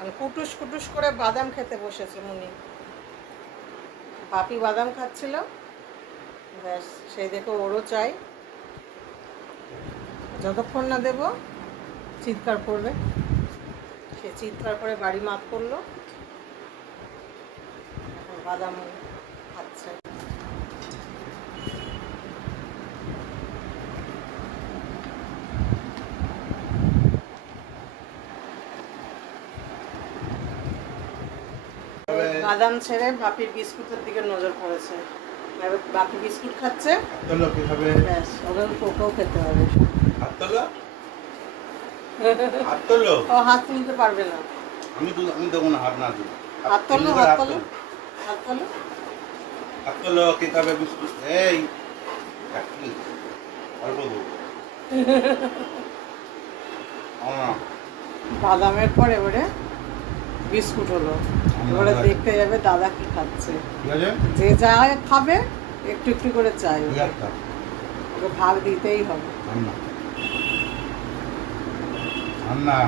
আর কুটুস কুটুস করে বাদাম খেতে বসেছে মুনি। পাপি বাদাম খাচ্ছিল, ব্যাস সেই দেখো ওরও চাই। যতক্ষণ না দেব চিৎকার করবে। সে চিৎকার করে বাড়ি মাত করলো, এখন বাদাম খাচ্ছে। বাদাম ছেড়ে বাপির বিস্কুটের দিকে নজর পড়েছে। বাপি বিস্কুট খাচ্ছে, ব্যাস ওকে কোকেও খেতে হবে। ও হাত তুলতে পারবে না। আমি দেবো না, হাত না দিই। হাত তোলো, হাত তোলো, হাত তোলো। হাত তোলো, কে খাবে বিস্কুট? এই অল্প দেবো। বাদামের পর এবারে বিস্কুট হলো। এবারে দেখতে যাবে দাদা কি খাচ্ছে। যে যা খাবে একটু একটু করে চাই, ওকে ভাগ দিতেই হবে। না